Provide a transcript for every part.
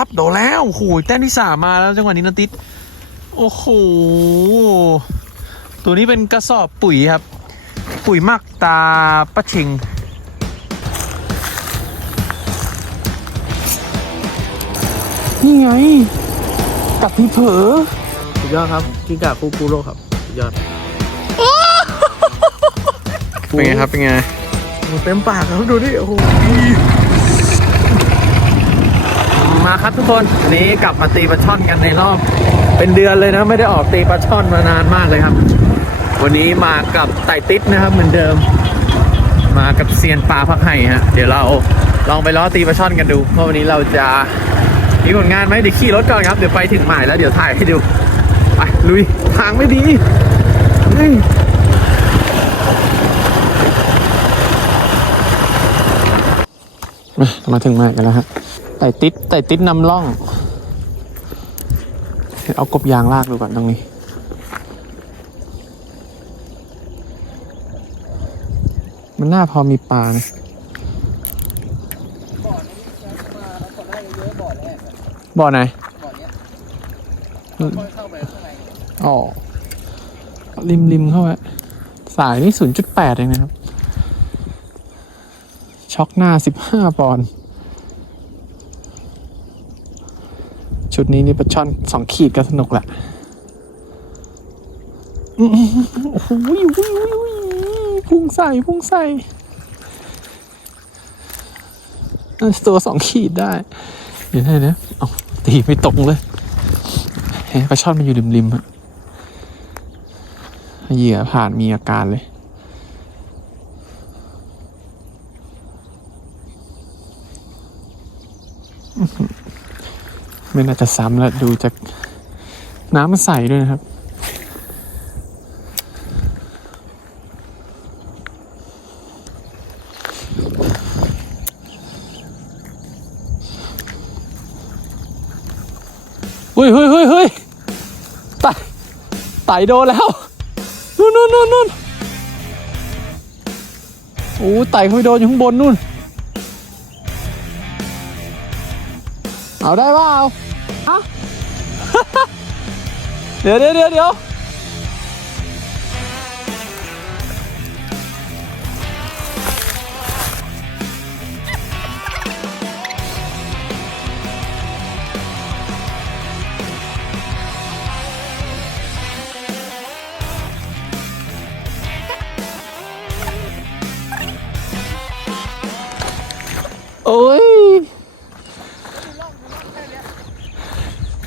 ปั๊บโดนแล้วโอ้โหแต้มที่สามมาแล้วจังหวะนี้นันติดโอ้โหตัวนี้เป็นกระสอบปุ๋ยครับ ปุ๋ยหมักตาปะเชงนี่ไงกัดพี่เผลอสุดยอดครับกิกาคูกูโรครับสุดยอดเป็นไงครับเป็นไงโอ้เต็มปากครับดูดิโอ้โห มาครับทุกคนวันนี้กลับมาตีปลาช่อนกันในรอบ เป็นเดือนเลยนะไม่ได้ออกตีปลาช่อนมานานมากเลยครับ วันนี้มากับไต่ติดนะครับเหมือนเดิม มากับเซียนปลาพักไห่ฮะเดี๋ยวเราลองไปล้อตีปลาช่อนกันดูเพราะวันนี้เราจะมีผลงานไหมเดี๋ยวขี่รถก่อนครับเดี๋ยวไปถึงหมายแล้วเดี๋ยวถ่ายให้ดูไปลุยทางไม่ดีมามาถึงหมายกันแล้วฮะ ไต่ติดไต่ติดนำล่อง เอากบยางลากดูก่อนตรงนี้ มันน่าพอมีปลานะบ่อไหนเข้าไปข้างในอ๋อริมริมเข้าไปสายนี่ศูนย์จุดแปดเองนะครับ ช็อกหน้าสิบห้าปอนด์ ชุดนี้นี่ปลาช่อนสองขีดก็สนุกแหละโอ้โหวิววิววิวพุ่งใส่พุ่งใส่ตัวสองขีดได้เดี๋ยวได้นะเอาตีไม่ตรงเลยเฮ้ปลาช่อนมันอยู่ริมริมๆอะเหยื่อผ่านมีอาการเลย ไม่น่าจะซ้ำแล้วดูจากน้ำมันใสด้วยนะครับ เฮ้ยเฮ้ยเฮ้ยเฮ้ยไต่ไต่โดนแล้ว นู่นนู่นนู่นนู่นโอ้ไต่เขาไปโดนอยู่ข้างบนนู่น เอาได้เปล่าฮะ เดี๋ยวเดี๋ยวเดี๋ยว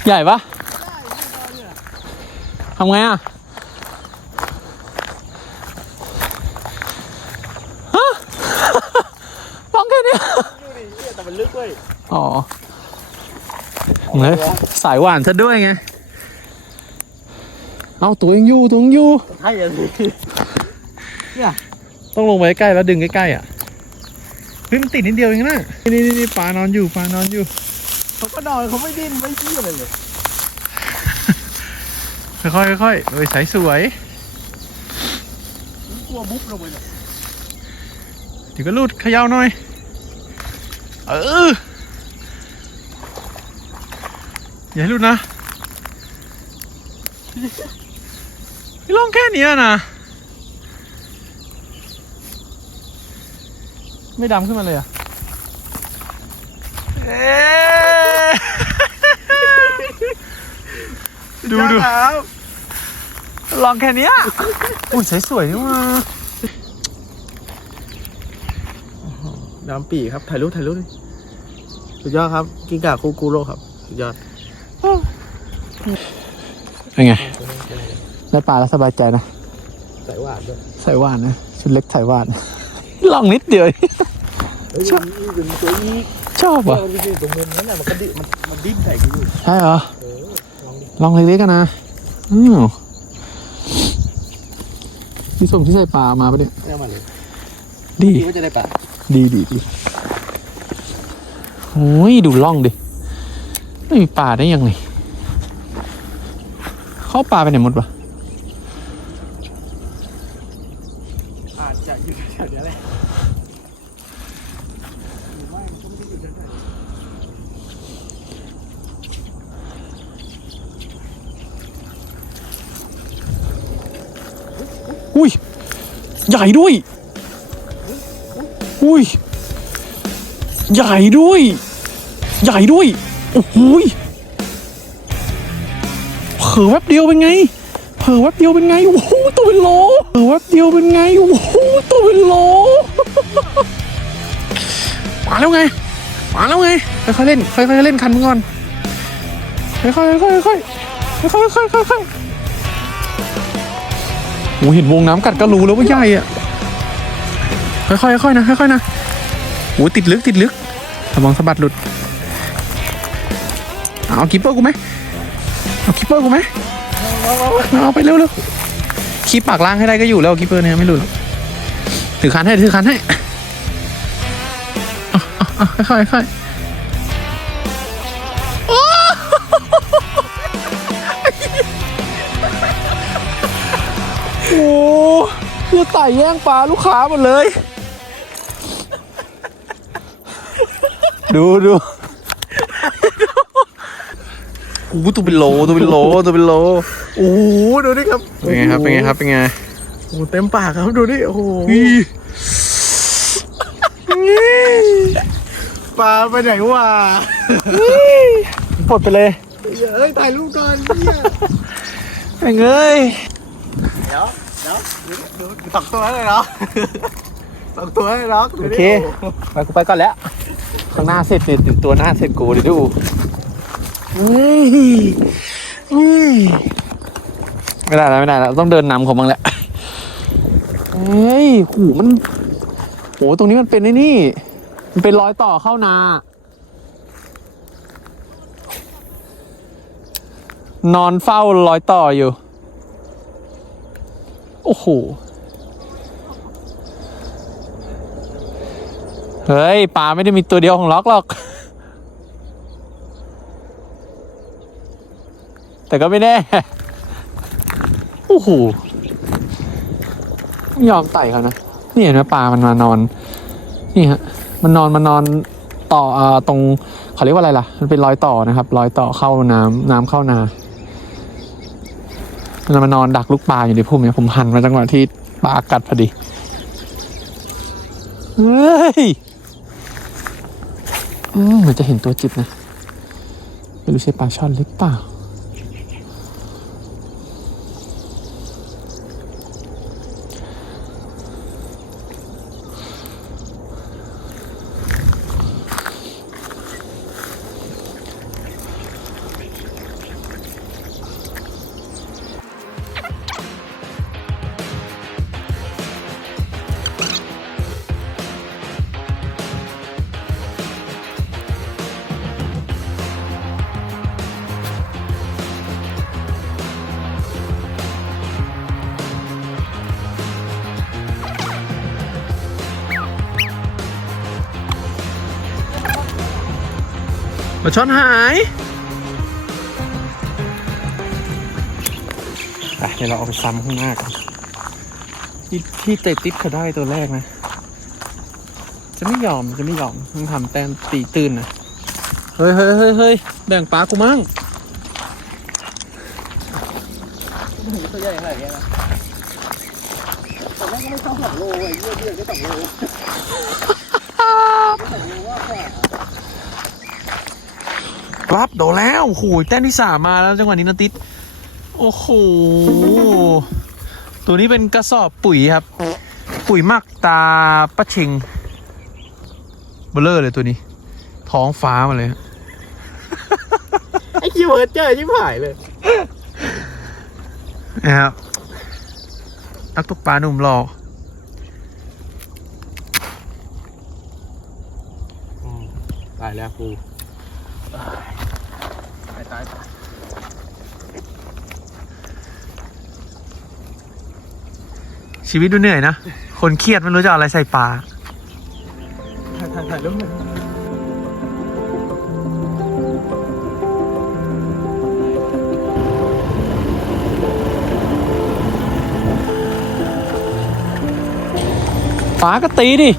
ใหญ่ปะทำไงอะฮะ ลองแค่เนี้ยดูดิเหี้ยแต่มันลึกเว้ยอ๋อเลยสายหวานซะด้วยไง เอาตัวยังอยู่ตัวยังอยู่ ใช่ยังสิต้องลงไปใกล้แล้วดึงใกล้ๆอะเฮ้ยมันติดนิดเดียวเองนะนี่นี่นี่ปลานอนอยู่ปลานอนอยู่ เขาก็นอนเขาไม่ดิ้นไม่เชี่ยอะไรเลยค่อยๆค่อยๆเอ้ยสายสวยกลัวบุ๊บลงไปเลยเดี๋ยวก็รูดเขย่าหน่อย เออ อย่าให้รูดนะไม่ลองแค่เนี้ยนะ ไม่ดำขึ้นมาเลยอะเอ๊ ดูดูครับลองแค่เนี้ยอุ้ยสวยๆนี่ว่าน้ำปีครับ ถ่ายรูปถ่ายรูปดิสุดยอดครับ กิกาคูกูโรครับ สุดยอดเป็นไง ได้ปลาแล้วสบายใจนะ ใส่หวานด้วย ใส่หวานนะ ชุดเล็กใส่หวานลองนิดเดียวเฮ้ยมันมีเป็นตัวอีกชอบมัอะนมีตรงมุมนั้นน่ะมันก็ดิมันมันดิ้นใส่กูอยู่ใช่เหรอเออ ลองดิลองเล็กๆกันนะอืมพี่สมที่ใส่ปลามาปะเนี่ย ไม่เอามาเลยดี คิดว่าจะได้ปลาดีดีดีโอ้ย ดูล่องดิ ไม่มีปลาได้ยังไง เข้าปลาไปไหนหมดวะอาจจะอยู่แถวๆนี้แหละหรือว่ามันต้องอยู่แถว ใหญ่ด้วย อุ้ย ใหญ่ด้วย ใหญ่ด้วย โอ้โหยเผลอแวบเดียวเป็นไง เผลอแวบเดียวเป็นไง โอ้โห ตัวเป็นโลเผลอแวบเดียวเป็นไง โอ้โห ตัวเป็นโล มาแล้วไง มาแล้วไง ค่อยๆเล่น ค่อยๆเล่นคันมึงก่อน ค่อยๆค่อยๆค่อยๆค่อยๆค่อยๆ ค่อยๆโอ้เห็นวงน้ำกัดก็รู้แล้วว่าใหญ่อะค่อยๆค่อยๆนะค่อยๆนะโอ้ติดลึกติดลึกระวังสะบัดหลุด เอาคิปเปอร์กูไหมเอาคิปเปอร์กูไหมเอาไปเร็วเร็วคีปากล่างให้ได้ก็อยู่แล้วคิปเปอร์เนี่ยไม่หลุดถือคันให้ถือคันให้ค่อยๆค่อยๆ คือไต่แย่งปลาลูกค้าหมดเลย ดูดูโอ้โหตัวเป็นโลตัวเป็นโลตัวเป็นโลโอ้โหดูดิครับเป็นไงครับเป็นไงครับเป็นไงโอ้โหเต็มปากครับดูดิโอ้โหปลาไปไหนวะปลดไปเลยเอ้ยถ่ายรูปก่อนเนี่ยแม่งเอ้ยเดี๋ยว เดี๋ยวดูดิดูสองตัวเลยเนาะสองตัวเลยเนาะดูโอดิเคไปกูไปก่อนแล้ว ข้างหน้าเสร็จเสร็จตัวหน้าเสร็จกูเดี๋ยวดูเฮ้ยเฮ้ยไม่ได้แล้วไม่ได้แล้วต้องเดินนำของมึงแหละเฮ้ยโหมันโหตรงนี้มันเป็นไอ้นี่ มันเป็นรอยต่อเข้านา นอนเฝ้ารอยต่ออยู่ โอ้โห เฮ้ยปลาไม่ได้มีตัวเดียวของล็อกหรอก แต่ก็ไม่แน่ โอ้โหยอมไต่เขานะ นี่เห็นไหมปลามันมานอน นี่ฮะ มันนอนมันนอนต่ออ่าตรงเขาเรียกว่าอะไรล่ะ มันเป็นรอยต่อนะครับ รอยต่อเข้าน้ำน้ำเข้านา มันมานอนดักลูกปลาอยู่ในพุ่มเนี่ยผมหันมาจังหวะที่ปลากัดพอดี เฮ้ยเหมือนจะเห็นตัวจิบนะไม่รู้ใช่ปลาช่อนหรือเปล่า ปลาช่อนหายไปเดี๋ยวเราเอาไปซ้ำข้างหน้ากันที่ที่เตะติดเขาได้ตัวแรกนะ จะไม่ยอมจะไม่ยอมต้องทำแต้มตีตื่นนะ เฮ้ยเฮ้ยเฮ้ยเฮ้ยแบ่งปลากูมั่งตัวใหญ่ขนาดนี้นะแต่แม่งก็ไม่ต้องสองโลเว้ยเยอะเยอะก็สองโล ปั๊บโดนแล้วโอ้โหแต้มที่สามมาแล้วจังหวะนี้นะติดโอ้โหตัวนี้เป็นกระสอบปุ๋ยครับ ปุ๋ยหมักตาปะเชงเบลเลอร์เลยตัวนี้ ท้องฟ้ามาเลยฮะไอ้คิวเวิร์ดเจอชิบหายเลยนะครับนักตกปลาหนุ่มหล่อตายแล้วกูตายตายตาย ชีวิตดูเหนื่อยนะ คนเครียดไม่รู้จะเอาอะไรใส่ปลาถ่ายถ่ายถ่ายรูปหน่อยปลาก็ตีดิ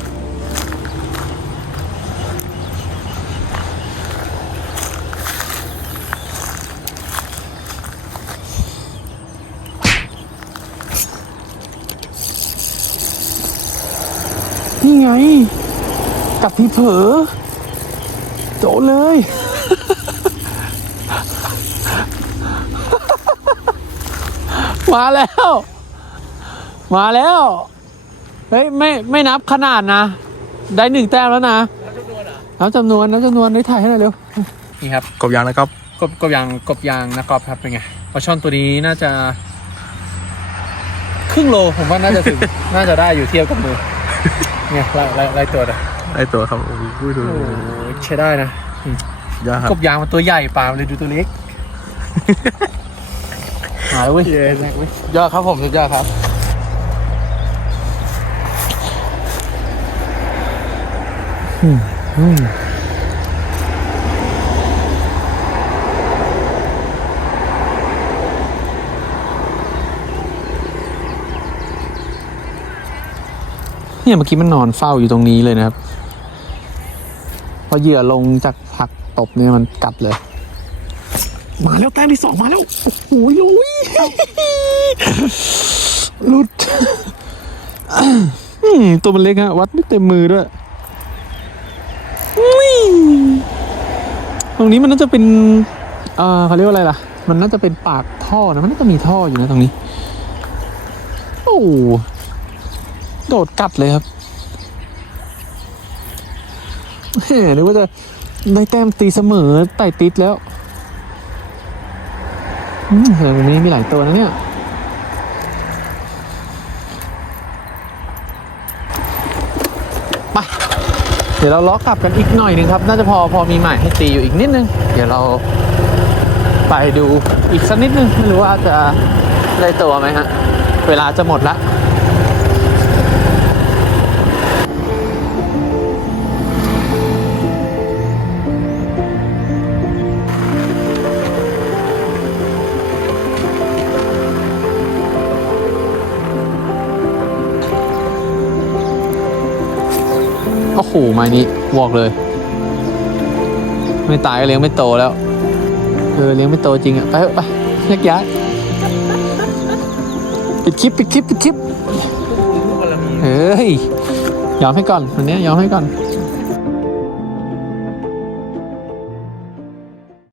ไง กับที่เผลอโจเลย มาแล้ว มาแล้ว เฮ้ยไม่ไม่นับขนาดนะ ได้หนึ่งแต้มแล้วนะนับจำนวนนับจำนวนได้ถ่ายให้หน่อยเร็ว นี่ครับ กบยางนะครับ กบกบยางกบยางนะครับครับเป็นไงปลาช่อนตัวนี้น่าจะ ครึ่งโลผมว่าน่าจะถึง น่าจะได้อยู่เทียบกับมือ เนี่ยไล่ไล่ไล่ตัวนะไอตัวครับโอ้โหดูโอ้โหใช้ได้นะยากครับกบยางมันตัวใหญ่ปลามันเลยดูตัวเล็กหายเว้ยเย้แรกเว้ยยอดครับผมสุดยอดครับอืม เนี่ยเมื่อกี้มันนอนเฝ้าอยู่ตรงนี้เลยนะครับ พอเหยื่อลงจากผักตบเนี่ยมันกัดเลย มาแล้วแต้มที่สองมาแล้ว โอ้โหโอ้ยหลุดตัวมันเล็กฮะวัดไม่เต็มมือด้วยตรงนี้มันน่าจะเป็นเอ่อเขาเรียกว่าอะไรล่ะ มันน่าจะเป็นปากท่อนะ มันน่าจะมีท่ออยู่นะตรงนี้ โอ้ โดดกัดเลยครับแหมนึกว่าจะได้แต้มตีเสมอไต่ติดแล้วอืมเฮ้ยตรงนี้มีหลายตัวนะเนี่ยไปเดี๋ยวเราล็อกกลับกันอีกหน่อยนึงครับ น่าจะพอพอมีหมายให้ตีอยู่อีกนิดนึง เดี๋ยวเราไปดูอีกสักนิดนึง ไม่รู้ว่าจะได้ตัวไหมฮะ เวลาจะหมดละ โอ้โหไม้นี้บอกเลย ไม่ตายก็เลี้ยงไม่โตแล้ว เออเลี้ยงไม่โตจริงอะ ไปไปแยกย้ายปิดคลิปปิดคลิปปิดคลิปเฮ้ยยอมให้ก่อนวันนี้ยอมให้ก่อน